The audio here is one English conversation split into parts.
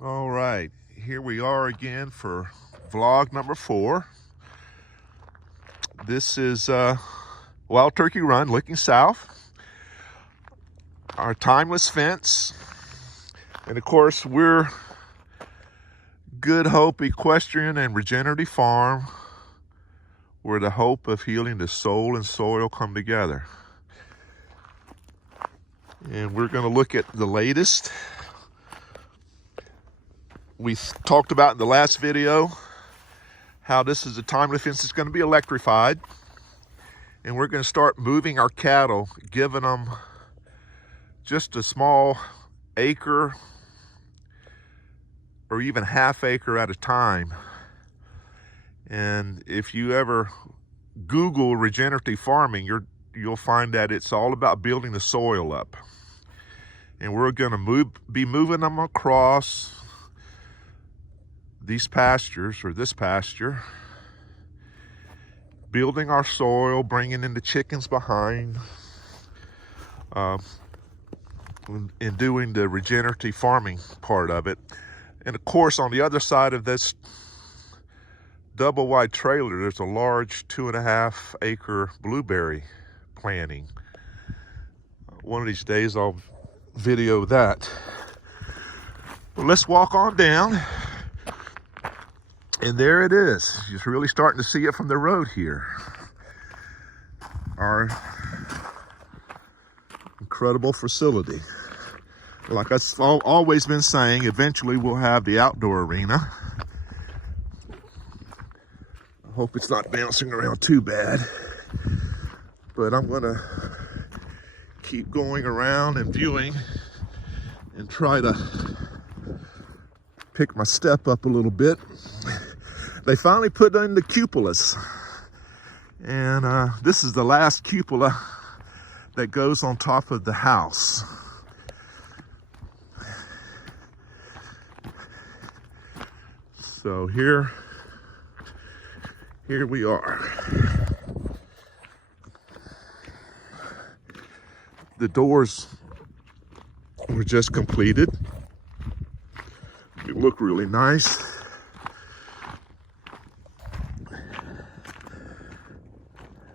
All right, here we are again for vlog number 4. This is Wild Turkey Run looking south. Our timeless fence. And of course, we're Good Hope Equestrian and Regenerative Farm, where the hope of healing the soul and soil come together. And we're going to look at the latest. We talked about in the last video how this is a timeless fence that's going to be electrified. And we're going to start moving our cattle, giving them just a small acre or even half acre at a time. And if you ever Google regenerative farming, you'll find that it's all about building the soil up. And we're going to be moving them across these pastures, or this pasture, building our soil, bringing in the chickens behind, and doing the regenerative farming part of it. And of course, on the other side of this double wide trailer, there's a large 2.5 acre blueberry planting. One of these days I'll video that. Well, let's walk on down. And there it is. You're really starting to see it from the road here. Our incredible facility. Like I've always been saying, eventually we'll have the outdoor arena. I hope it's not bouncing around too bad. But I'm gonna keep going around and viewing and try to pick my step up a little bit. They finally put in the cupolas. And this is the last cupola that goes on top of the house. So here we are. The doors were just completed. They look really nice.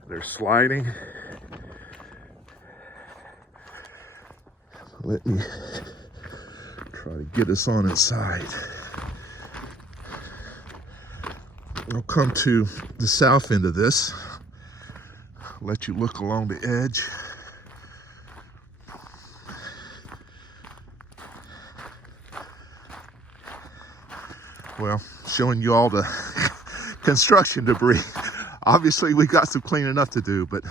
They're sliding. Let me try to get us on inside. I'll come to the south end of this. Let you look along the edge. Well, showing you all the construction debris. Obviously, we got some cleaning up to do, but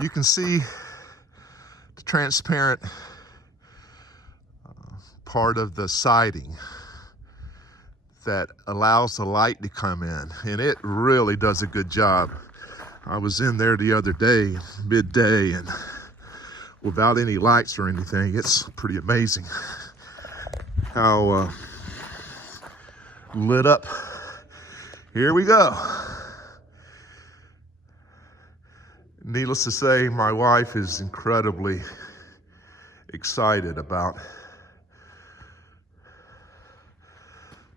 you can see the transparent part of the siding that allows the light to come in, and it really does a good job. I was in there the other day, midday, and without any lights or anything, it's pretty amazing how lit up. Here we go. Needless to say, my wife is incredibly excited about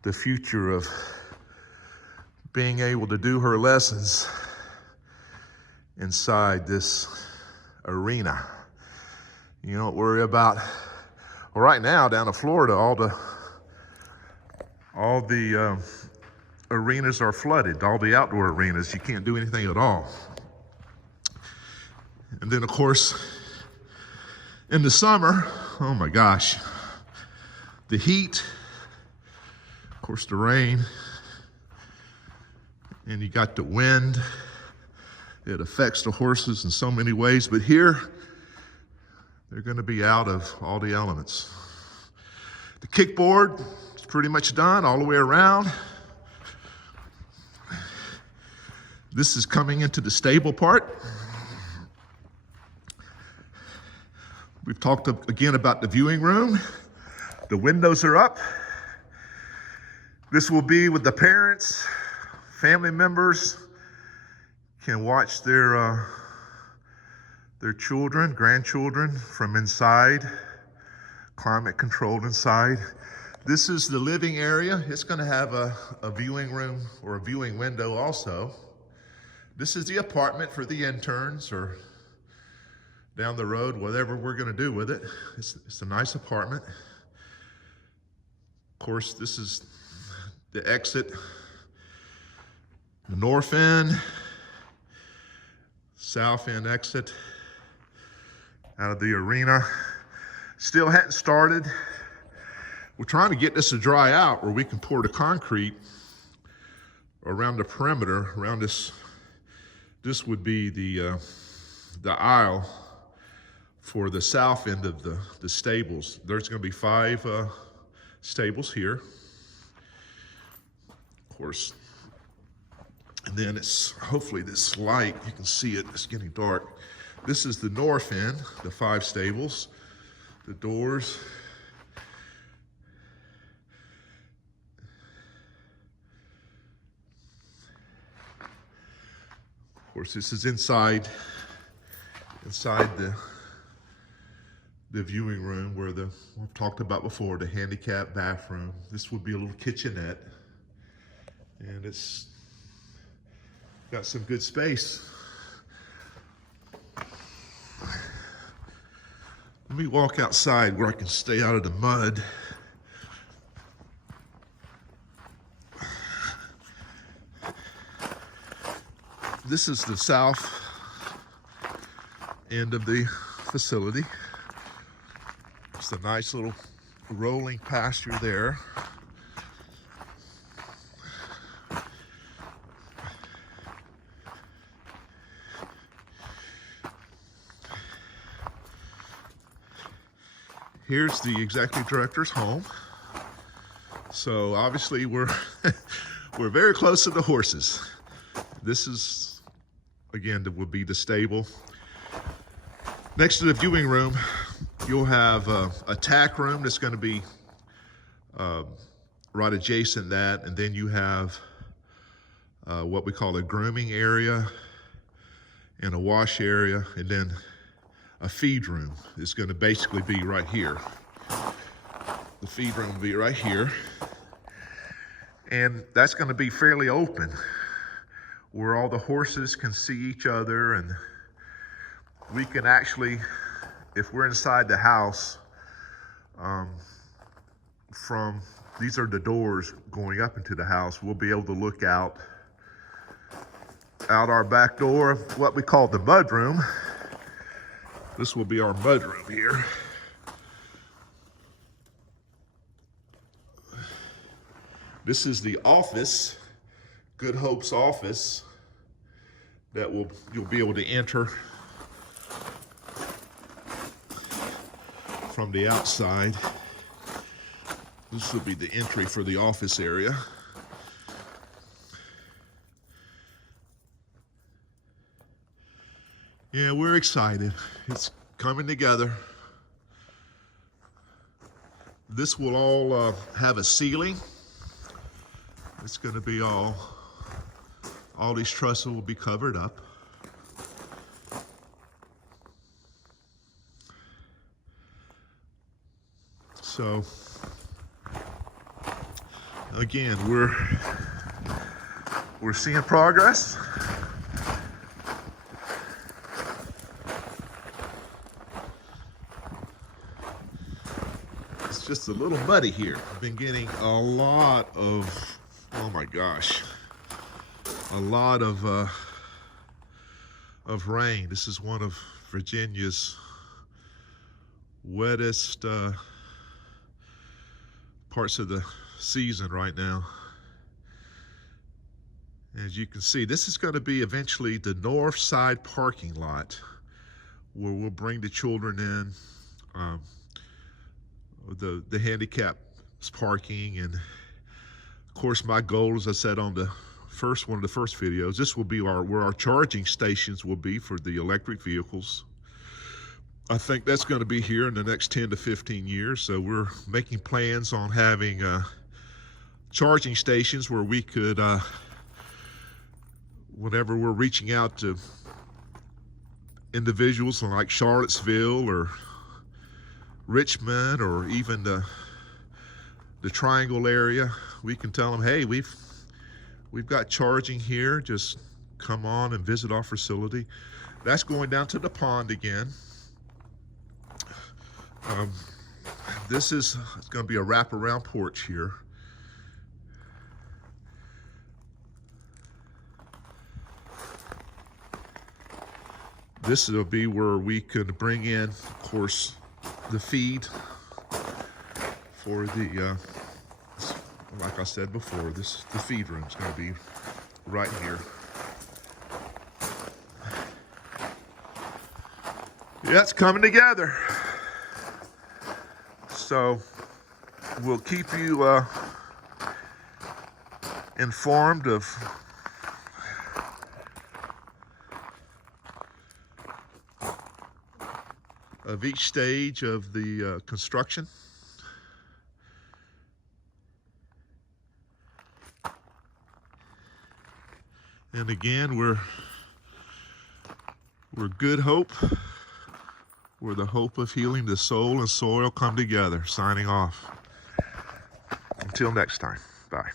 the future of being able to do her lessons inside this arena. You don't worry about, well, right now down in Florida, all the arenas are flooded, all the outdoor arenas. You can't do anything at all. And then, of course, in the summer, oh my gosh, the heat, of course, the rain, and you got the wind. It affects the horses in so many ways, but here, they're going to be out of all the elements. The kickboard is pretty much done all the way around. This is coming into the stable part. We've talked again about the viewing room. The windows are up. This will be with the parents, family members can watch their children, grandchildren from inside, climate controlled inside. This is the living area. It's going to have a viewing room or a viewing window also. This is the apartment for the interns, or down the road, whatever we're going to do with it. It's a nice apartment. Of course, this is the exit, the north end, south end exit out of the arena. Still hadn't started. We're trying to get this to dry out where we can pour the concrete around the perimeter, around this. This would be the aisle for the south end of the stables. There's going to be 5 stables here, of course. And then it's, hopefully this light, you can see it, it's getting dark. This is the north end, the 5 stables, the doors. Of course, this is inside the viewing room where we've talked about before, the handicap bathroom. This would be a little kitchenette, and it's got some good space. Let me walk outside where I can stay out of the mud. This is the south end of the facility. It's a nice little rolling pasture there. Here's the executive director's home. So obviously we're very close to the horses. This is, again, that would be the stable. Next to the viewing room, you'll have a tack room that's going to be right adjacent to that, and then you have what we call a grooming area and a wash area, and then a feed room is going to basically be right here. The feed room will be right here, and that's going to be fairly open, where all the horses can see each other, and we can actually, if we're inside the house, these are the doors going up into the house, we'll be able to look out our back door, what we call the mud room. This will be our mud room here. This is the office, Good Hope's office, that you'll be able to enter from the outside. This will be the entry for the office area. Yeah, we're excited. It's coming together. This will all have a ceiling. It's going to be all these trusses will be covered up. So again, we're seeing progress. It's just a little muddy here. I've been getting a lot of, oh my gosh, a lot of rain. This is one of Virginia's wettest parts of the season right now. As you can see, this is going to be eventually the north side parking lot where we'll bring the children in, the handicap parking, and of course my goal, as I said on the one of the first videos, this will be where our charging stations will be for the electric vehicles. I think that's going to be here in the next 10 to 15 years. So we're making plans on having charging stations where we could, whenever we're reaching out to individuals like Charlottesville or Richmond or even the the triangle area, we can tell them, hey, we've got charging here. Just come on and visit our facility. That's going down to the pond again. This is going to be a wraparound porch here. This will be where we could bring in, of course, the feed for the, like I said before, the feed room is going to be right here. Yeah, it's coming together. So we'll keep you informed of each stage of the construction. And again, we're Good Hope. We're the hope of healing. The soul and soil come together. Signing off. Until next time. Bye.